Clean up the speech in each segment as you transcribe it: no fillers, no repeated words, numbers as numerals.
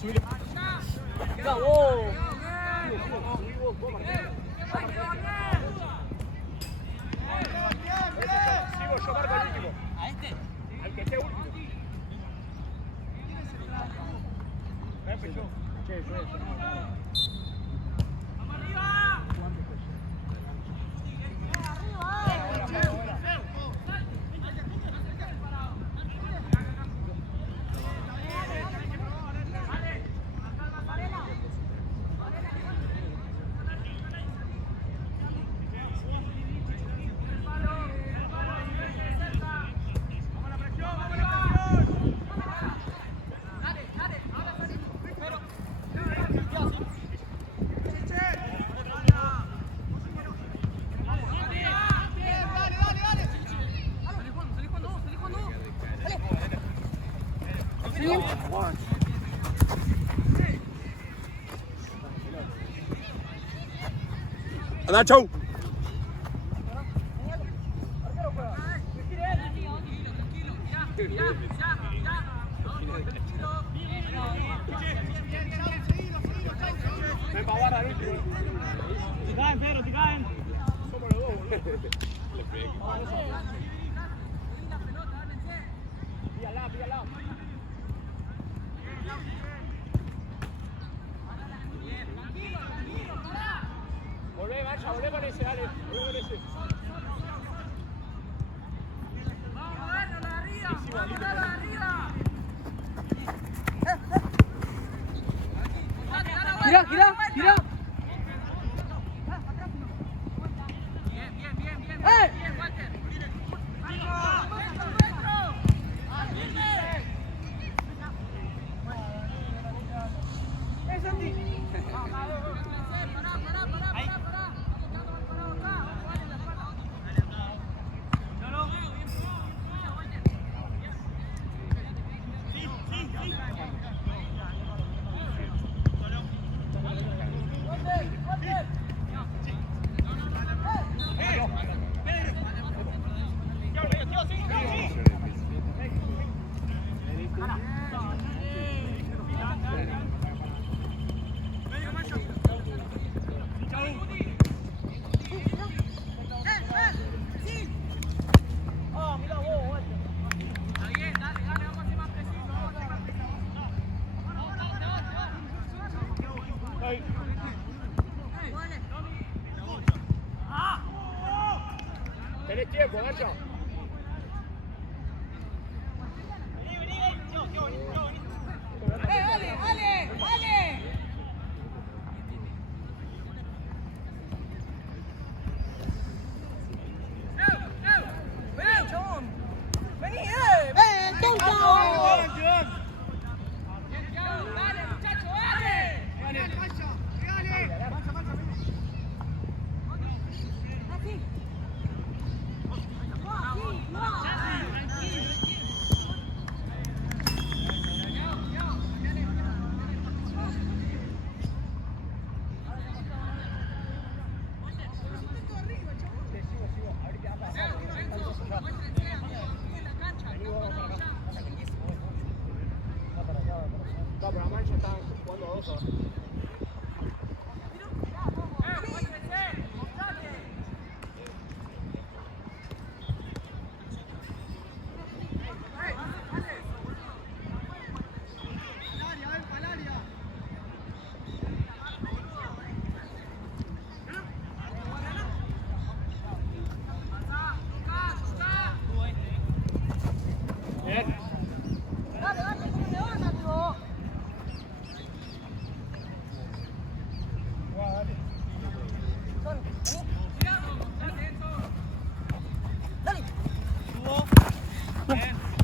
Subile. Sigo yo, marco al último. ¿A este? Al que esté último. Empezó. Nacho. Ven para guardar el último. Te caen, Pedro, te caen. Somos los dos, boludo. Píala. Volvé con ese, dale. Volvé con ese. Vamos a verlo de arriba. Vamos a verlo de arriba. Gira. Bien, Walter. Es Santi. Tenés tiempo, Nacho. Ale. Vení, dale, muchacho, dale.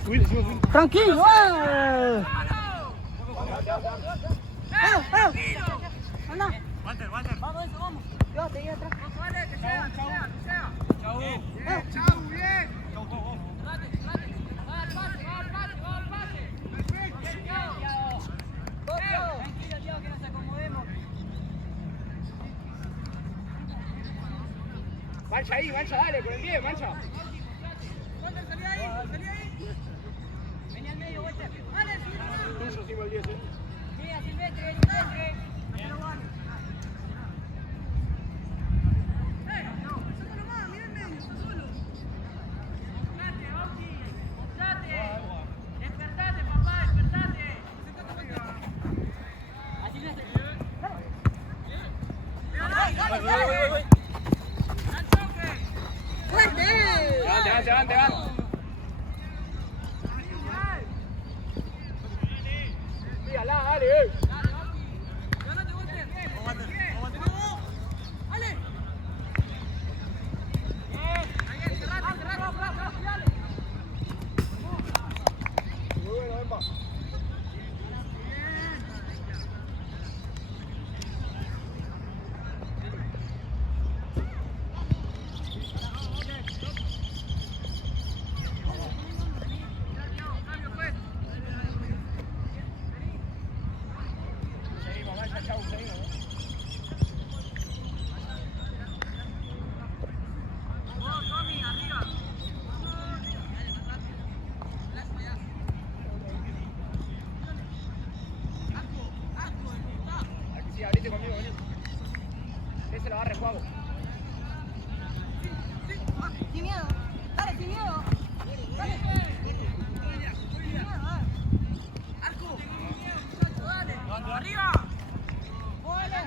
Subile, subile. Tranquilo, anda. Walter, Walter. Vamos, eso, vamos. Yo te llevo atrás. Vale, que sea, que sea, que sea. Chau. Chau, bien. Chau, go, go. Va al pase, va al pase, va al pase. Tranquilo, Diego, que nos acomodemos. Mancha ahí, mancha, dale, con el 10, mancha. Walter, salí ahí, salí ahí. Vení al medio, Walter. Vale, sí, Tuyo, sigo el 10, Sí, a Silvestre, Silvestre. sácalo más, mira el medio, está solo. Despertate, Bauti, despertate. Despertate, papá, despertate. A Silvestre. Voy. ¡Al choque! ¡Fuerte! Adelante. Tírala, dale, Dale, Bauti. Ganate, Walter. Dale. Ahí, cerrate, dale. Muy bueno, Emma. Cambio, pues. Seguimos, mancha, chau, seguimos. Vos, Tommy, arriba. Sí, abrite conmigo, vení. Ese lo agarre Juago. Sin miedo. Dale, sin miedo. Dale. Sin miedo, Arco. Dale. Arriba.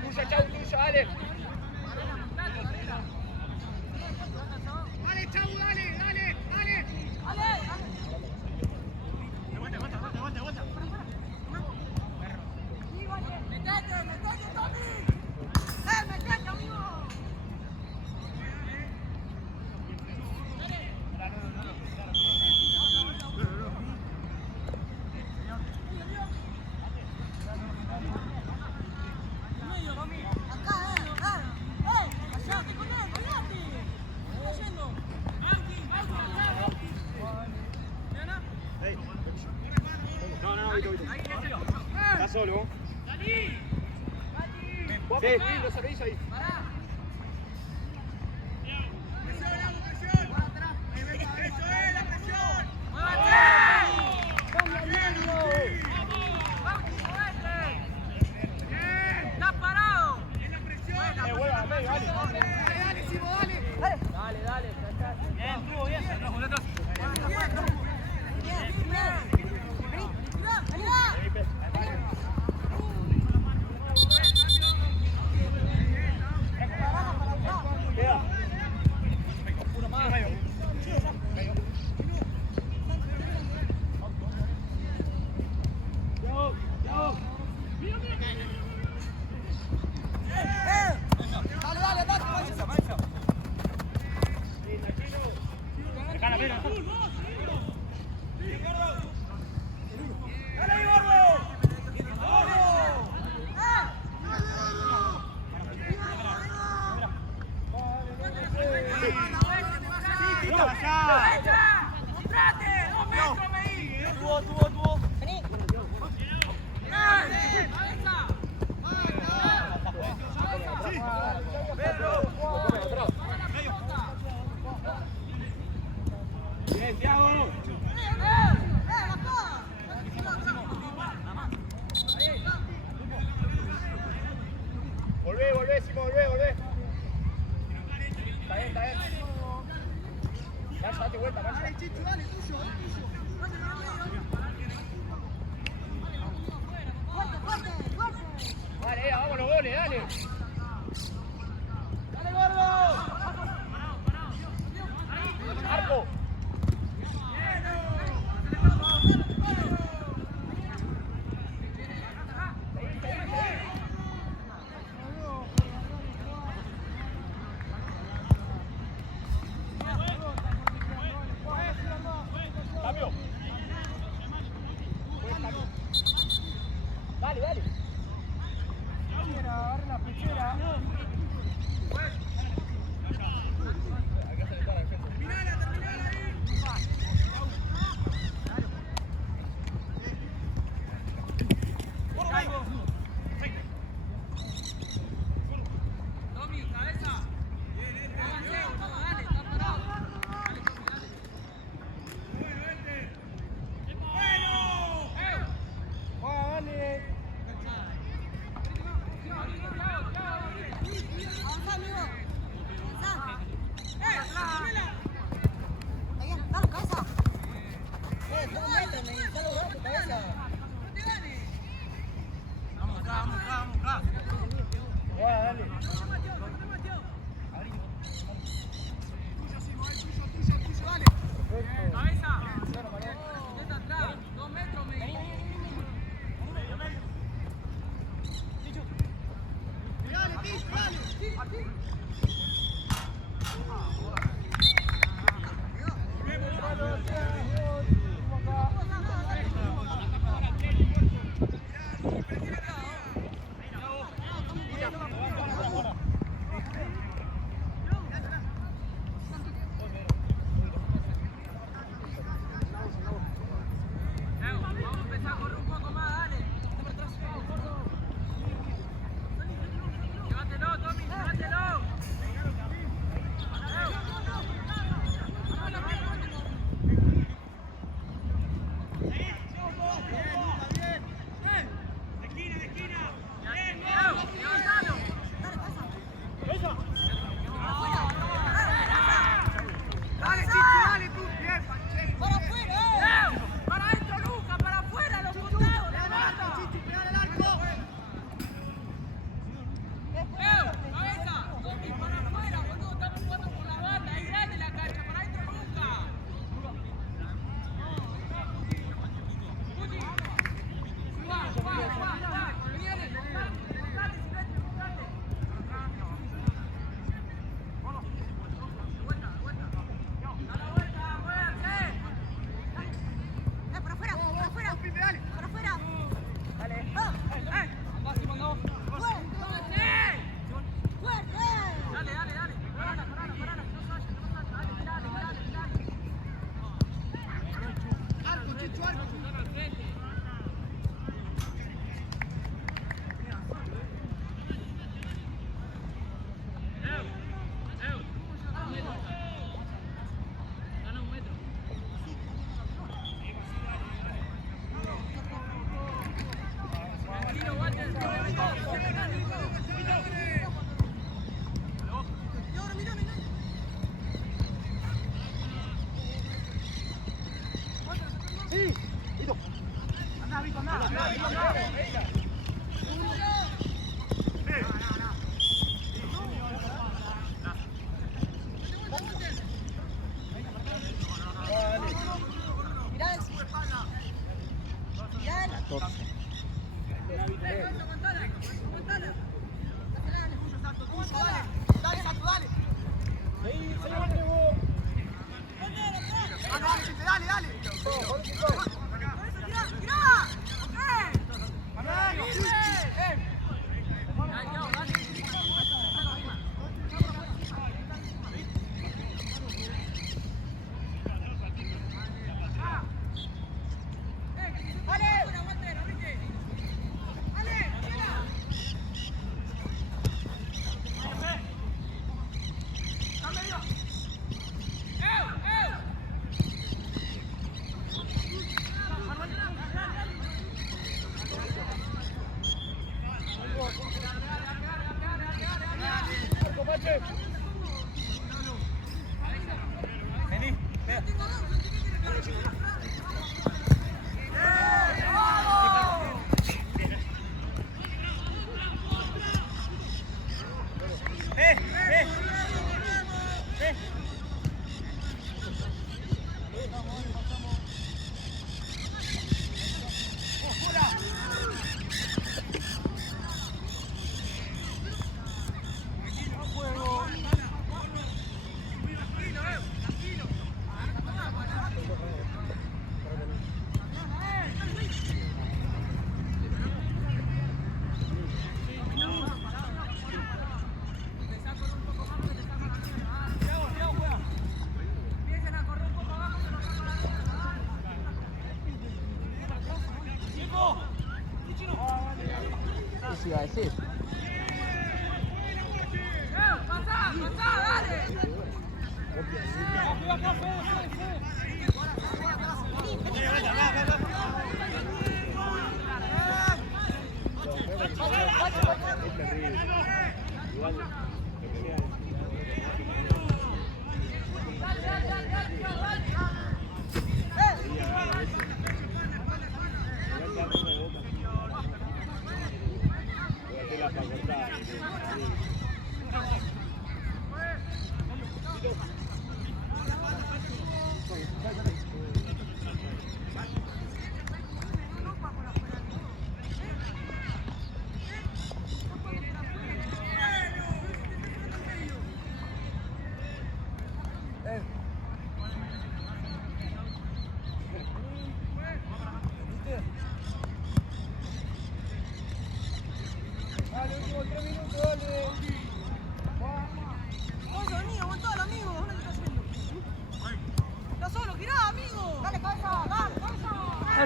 Tuya, chau, tuya, dale. Dale, chau, dale. Metete, Tommy. Metete, amigo. No, Vito. Está solo. Sí, lo servicio ahí. ¡Estás parado! Vuelva a medio, dale. Dale. Bien, estuvo bien. Atrás. Queda. Uno más. Dejala, mira. Tuvo. Vení. Bien, Thiago. Volvé, Simón, volvé. Está bien. Date vuelta, mancha. Dale, vamos los goles, dale. Dale, gordo. Arco. Cambio. Mirá el... Mirá el... Dale, Santo, dale. Dale, dale. Eso iba a decir. Es terrible. Igual,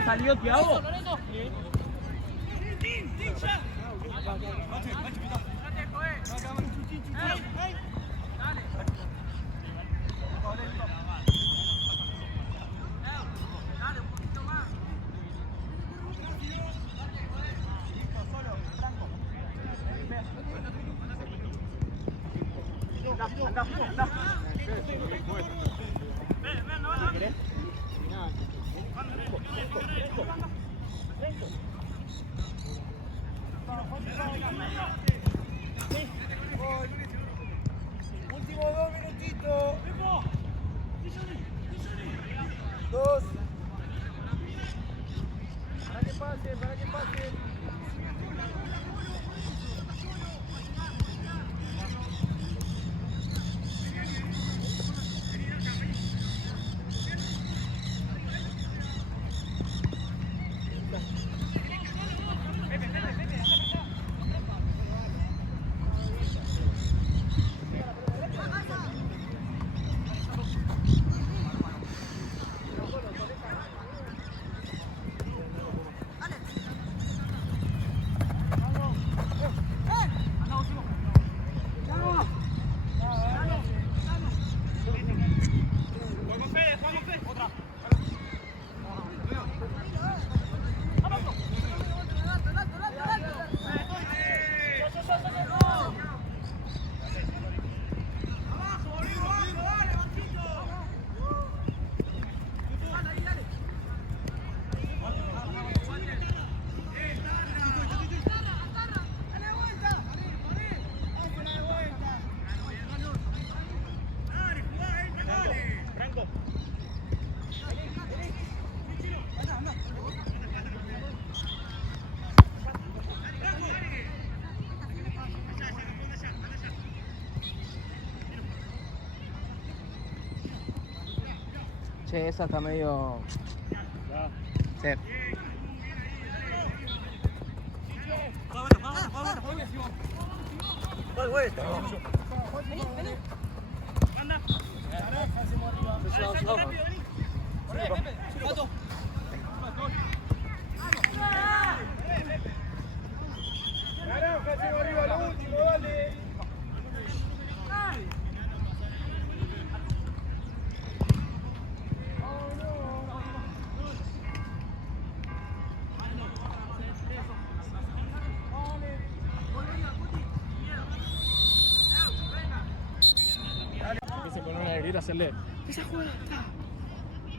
¿Salió Thiago? Últimos 2 minutitos. 2. Para que pase, para que pase. Che, esa está medio... Sí. Vení, vení. Anda. Naranja hacemos arriba. Salta rápido, vení. Corre, Pepe. Pato. Naranja hacemos arriba, lo último, dale. Con una alegría hacerle.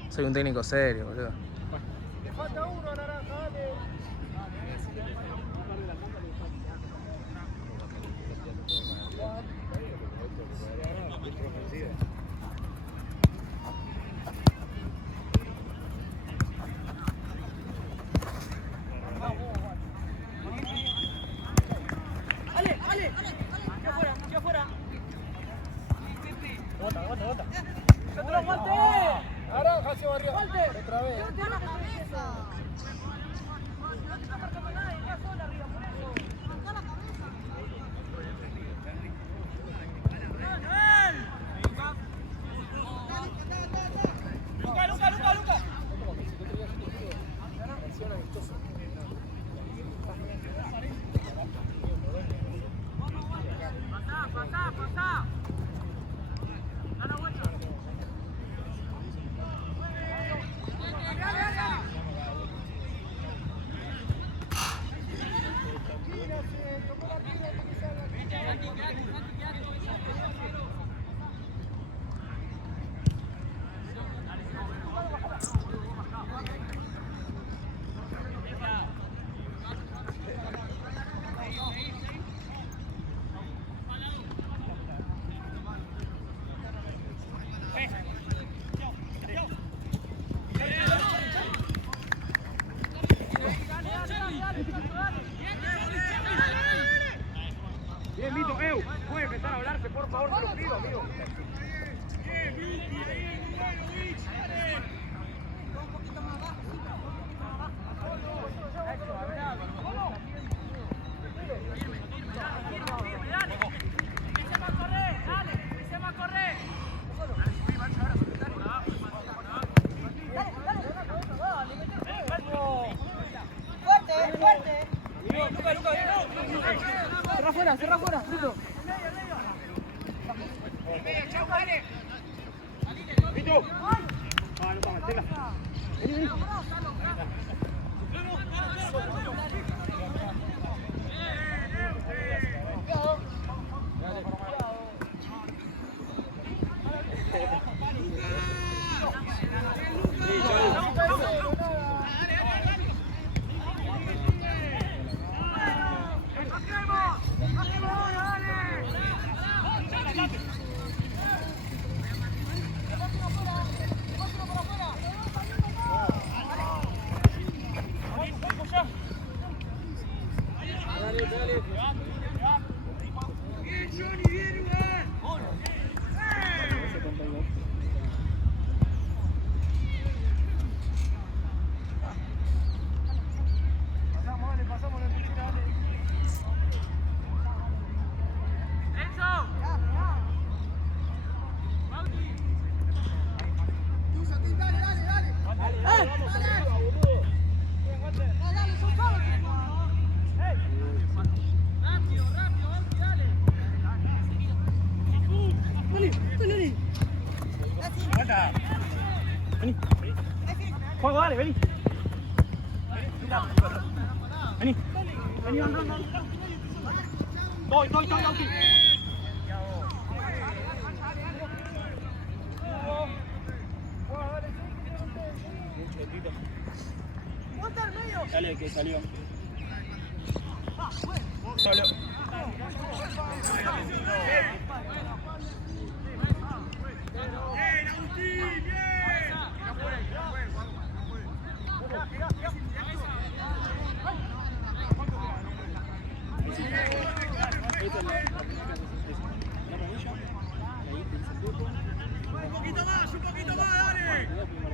Soy un técnico serio, boludo. Le falta uno a Naranja, dale. Ale, Ale. Aquí afuera, aquí afuera. Bota. ¡Centro, Walter! Naranja hacemos arriba. Walter. Otra vez. ¡Levanta la cabeza! No te está marcando nadie, está sola arriba, por eso. ¡Levanta la cabeza! ¡Luca! Pasá. Da la vuelta. Bien, Lito, puede empezar a hablarse, por favor, te lo pido, amigo. ¡Fuerte! Cerra afuera, Lito. Lito. No está mal, tela. Vení. Pasamos la piscina, dale. Vení. Juego, dale, vení. Vení. Vení, anda. Voy. Dale, que salió. Solo. Un poquito más, dale.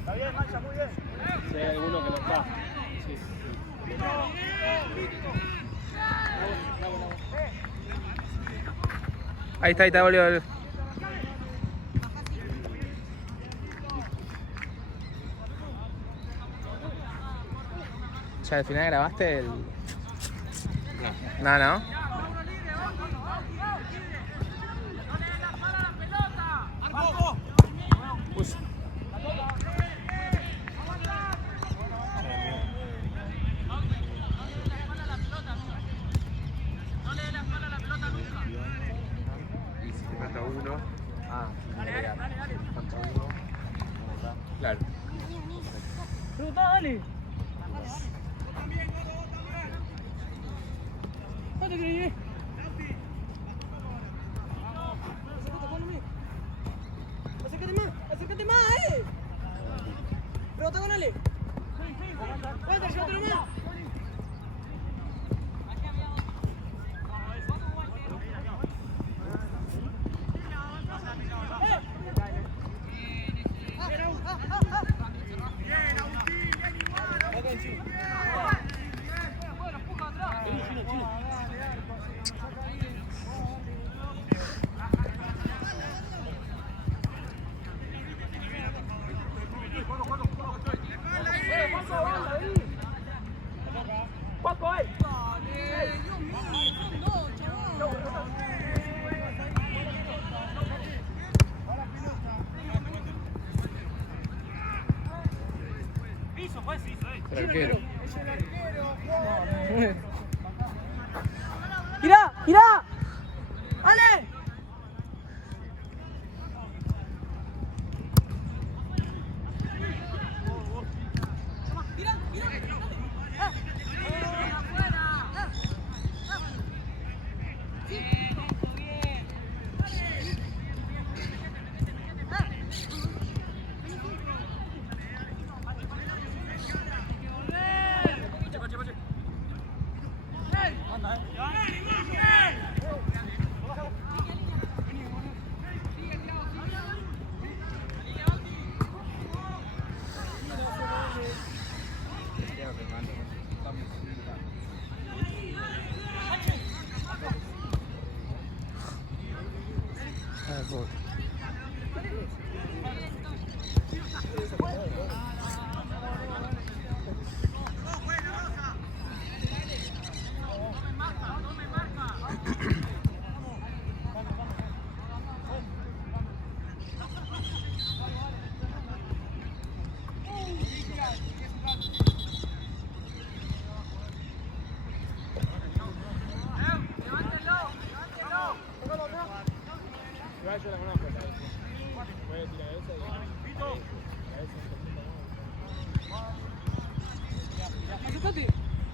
Está bien, Mancha, muy bien. Si hay alguno que no está. Sí. Ahí está, volvió. ¿Ya al final grabaste el...? No. Y si te mata uno, contra uno, Claro. Dale. No te creí. Acércate más, Rebota con Ale. Llévatelo más. El arquero. ¡Girá! ¡Ale!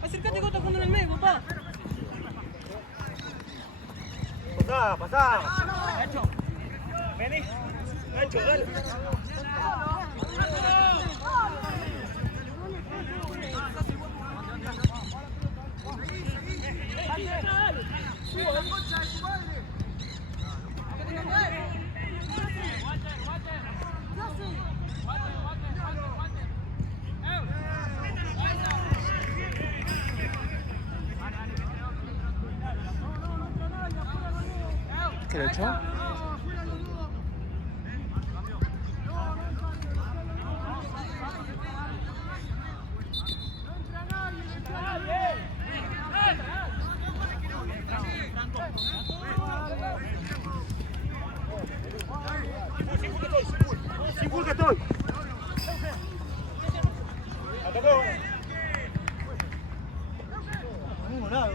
Acércate, Cota, cuando en el medio, papá. Pasá. Nacho. Vení. Nacho, dale. ¿Qué le echó? Sin que estoy. La tocó. No, nada,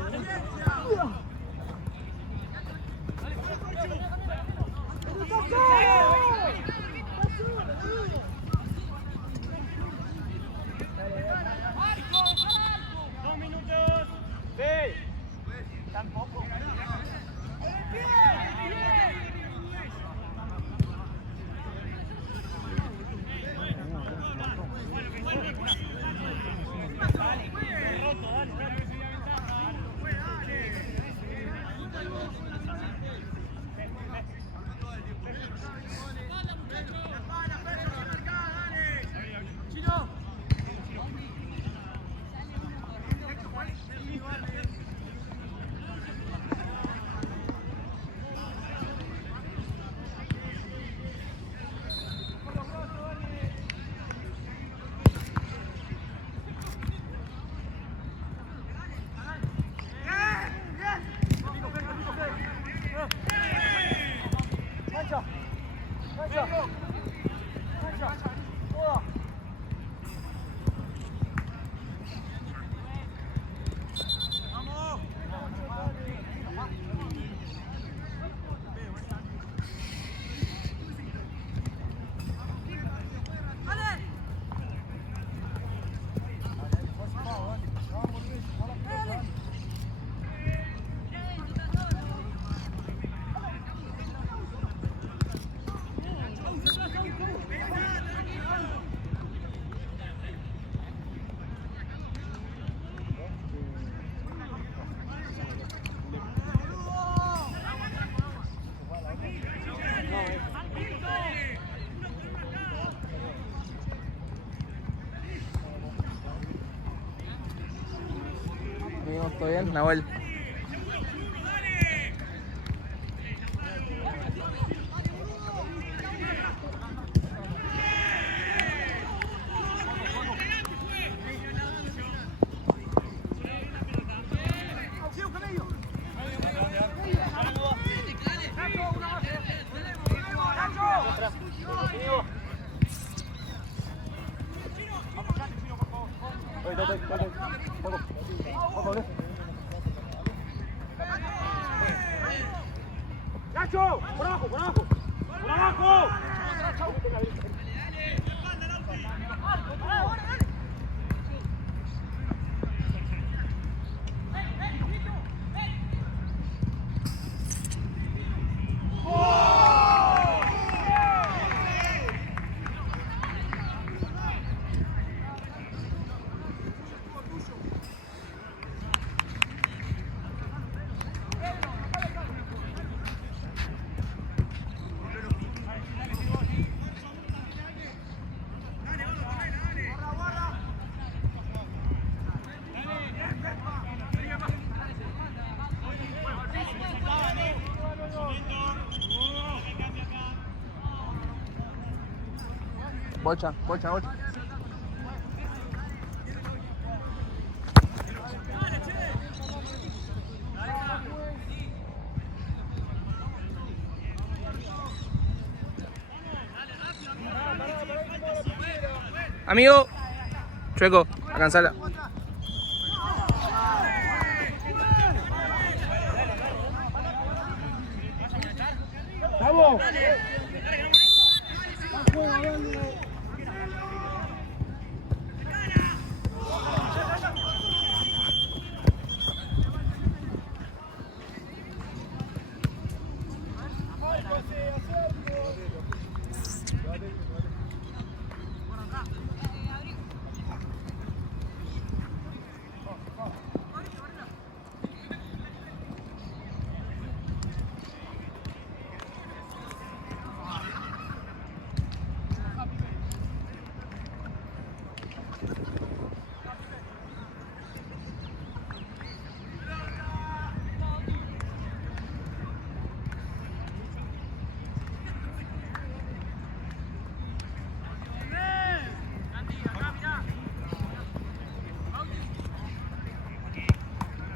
Seguimos todo bien, Nahuel. ¡Nacho! ¡Por abajo, por abajo! ¡Por abajo! Bocha. Amigo, Chueco, alcanzala. ¡Vamos!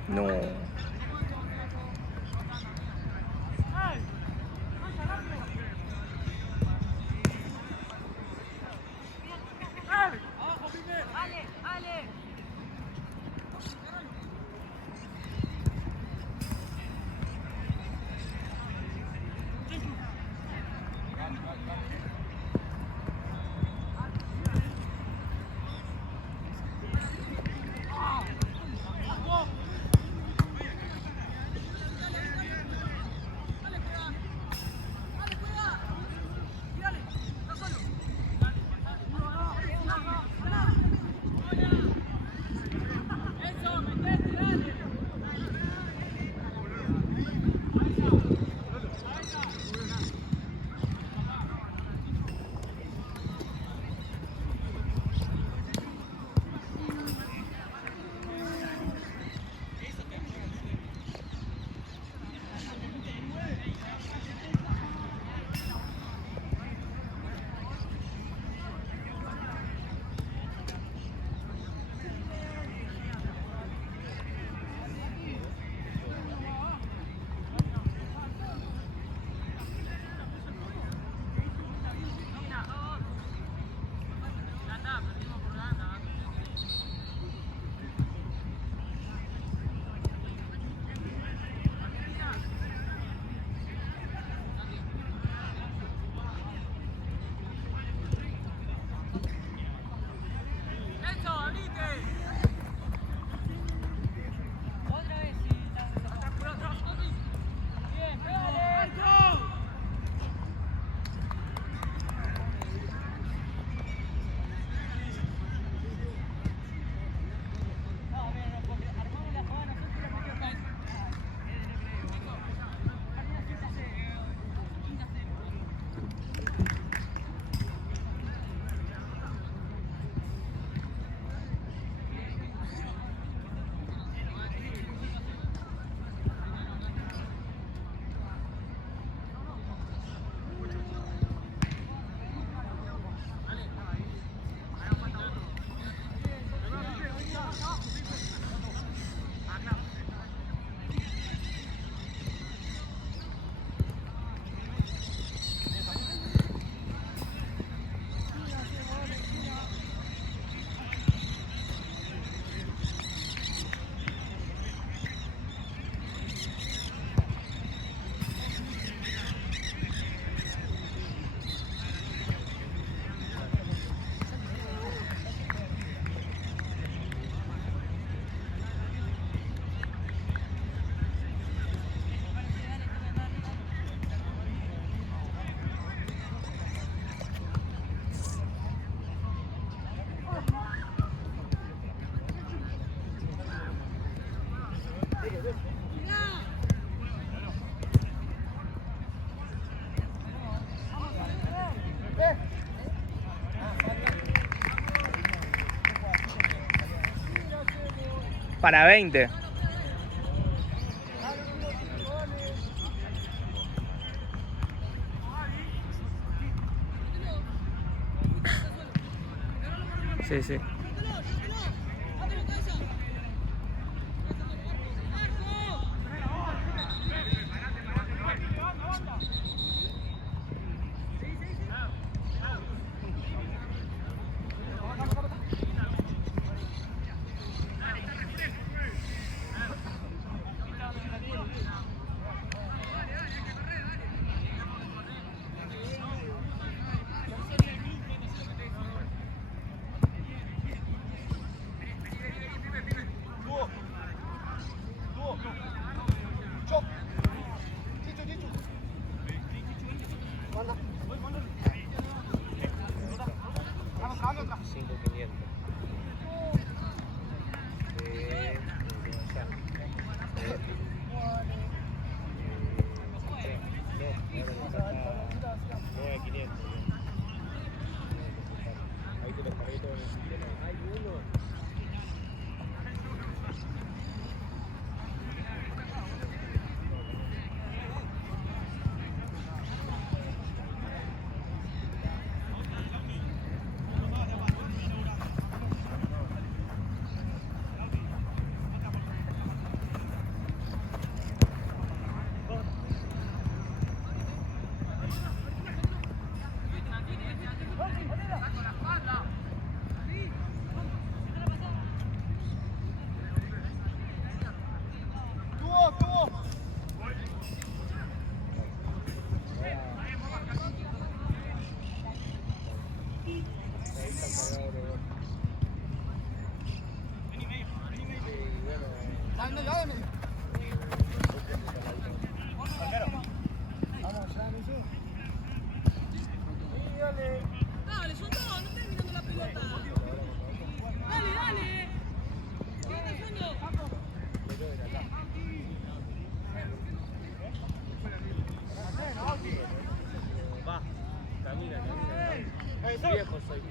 No. para 20. Sí, sí. Dale, son dos, no estés mirando la pelota. Dale, dale. Sigue, sueño. Va, camina, camina. Viejo soy.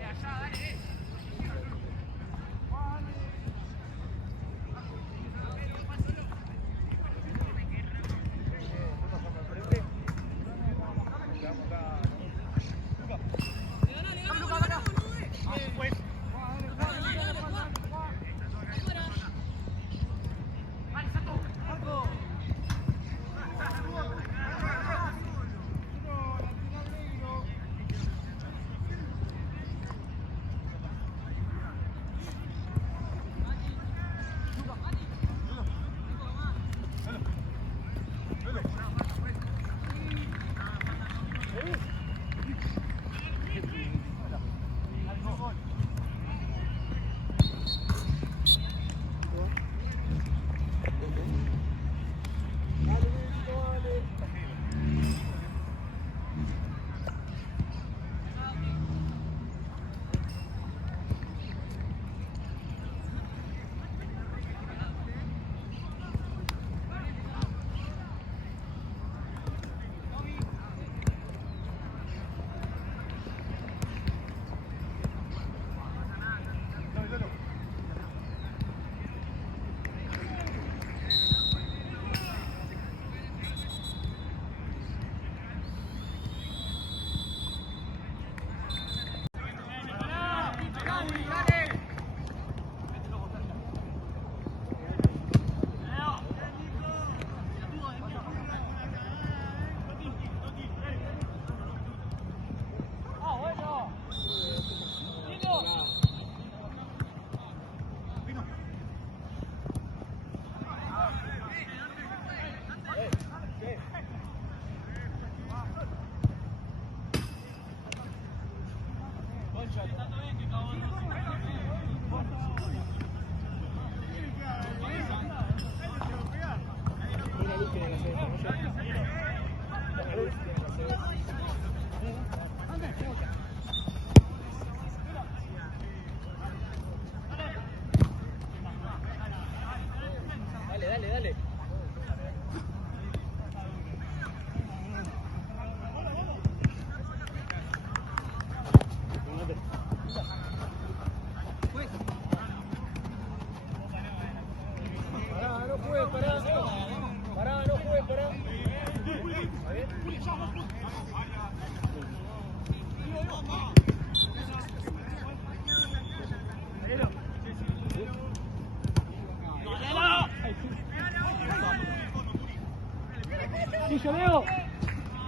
Sí, yo veo.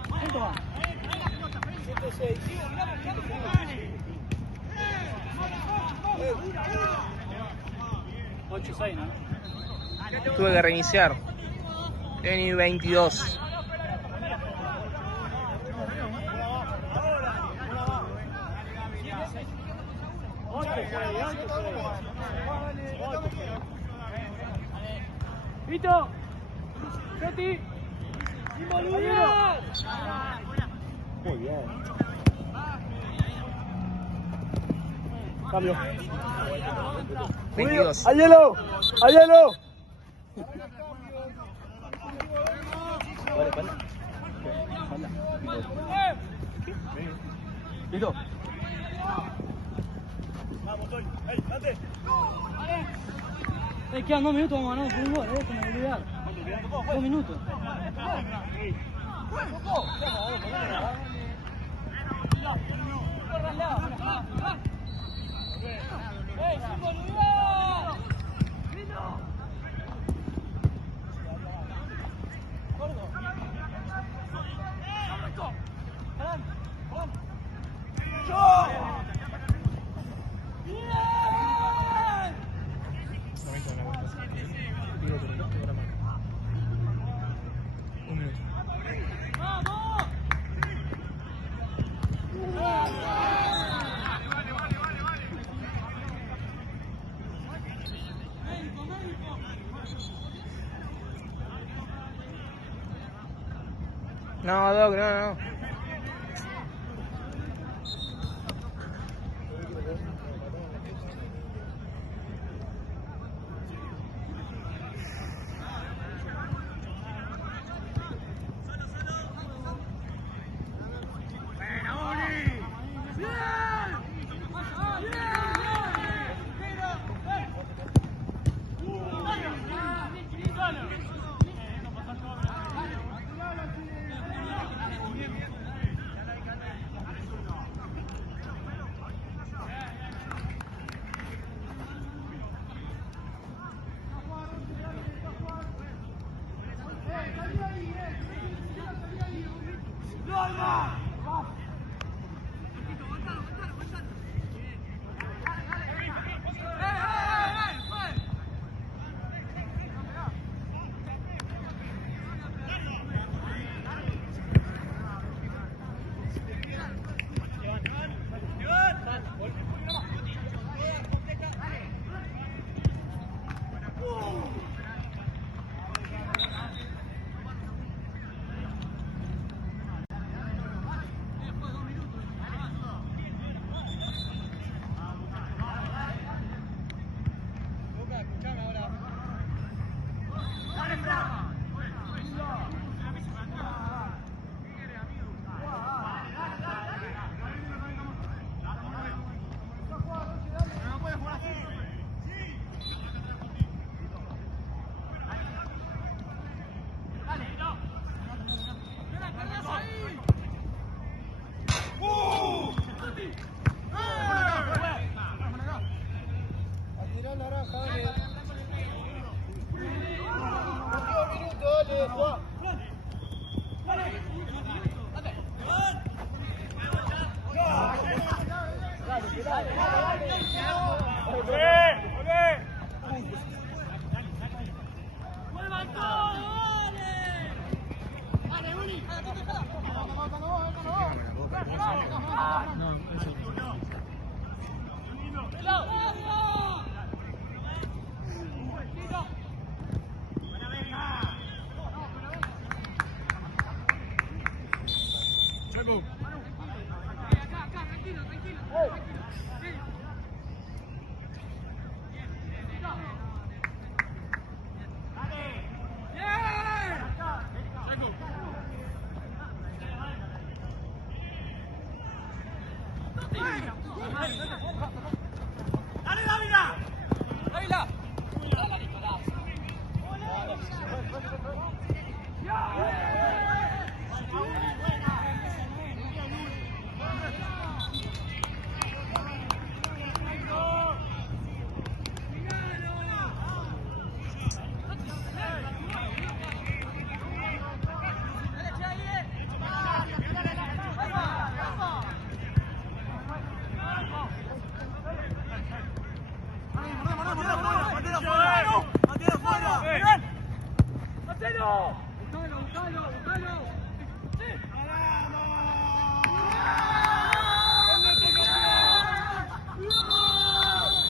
¿Cuánto va? 8-6, ¿no? Tuve que reiniciar. Eni 22. Vito, Betty, involucra. Muy bien. Cambio. 22. ¡Al hielo! ¡Al hielo! Vito. Quedan 2 minutos, vamos a ganar por un gol, se me olvidar. 2 minutos. Un minuto. No, Doc, no. Marcelo. Buscalo.